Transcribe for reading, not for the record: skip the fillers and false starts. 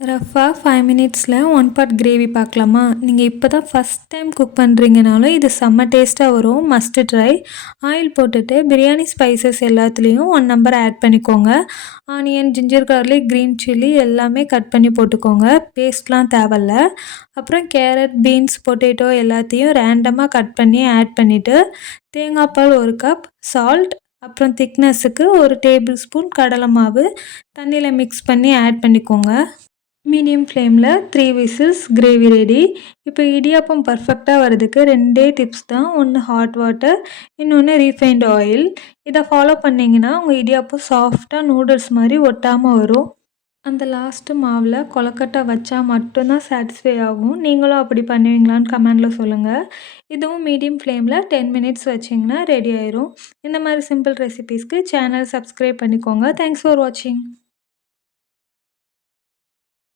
Rafah 5 மினிட்ஸில் one pot gravy பார்க்கலாமா? நீங்கள் இப்போ தான் ஃபஸ்ட் டைம் குக் பண்ணுறீங்கனாலும் இது செம்ம டேஸ்ட்டாக வரும். Must try. ஆயில் போட்டுட்டு பிரியாணி ஸ்பைசஸ் எல்லாத்துலேயும் 1 நம்பர் ஆட் பண்ணிக்கோங்க. Onion, ginger garlic, green chilli எல்லாமே கட் பண்ணி போட்டுக்கோங்க. பேஸ்ட்லாம் தேவையில்ல. அப்புறம் கேரட், பீன்ஸ், பொட்டேட்டோ எல்லாத்தையும் ரேண்டமாக கட் பண்ணி ஆட் பண்ணிவிட்டு தேங்காய் பால் 1 கப், சால்ட், அப்புறம் திக்னஸுக்கு 1 டேபிள் ஸ்பூன் கடலை மாவு தண்ணியில் மிக்ஸ் பண்ணி ஆட் பண்ணிக்கோங்க. மீடியம் ஃப்ளேமில் 3 விசில்ஸ் கிரேவி ரெடி. இப்போ இடியாப்பம் பர்ஃபெக்டாக வரதுக்கு 2 டிப்ஸ் தான். ஒன்று ஹாட் வாட்டர், இன்னொன்று ரீஃபைண்ட் ஆயில். இதை ஃபாலோ பண்ணிங்கன்னா உங்கள் இடியாப்பம் சாஃப்டாக நூடுல்ஸ் மாதிரி ஒட்டாமல் வரும். அந்த லாஸ்ட்டு மாவில் கொலக்கட்டை வச்சா மட்டும்தான் சாட்டிஸ்ஃபை ஆகும். நீங்களும் அப்படி பண்ணுவீங்களான்னு கமெண்டில் சொல்லுங்கள். இதுவும் மீடியம் ஃப்ளேமில் 10 மினிட்ஸ் வச்சிங்கன்னா ரெடி ஆயிரும். இந்த மாதிரி சிம்பிள் ரெசிபீஸ்க்கு சேனல் சப்ஸ்கிரைப் பண்ணிக்கோங்க. தேங்க்ஸ் ஃபார் வாட்சிங்.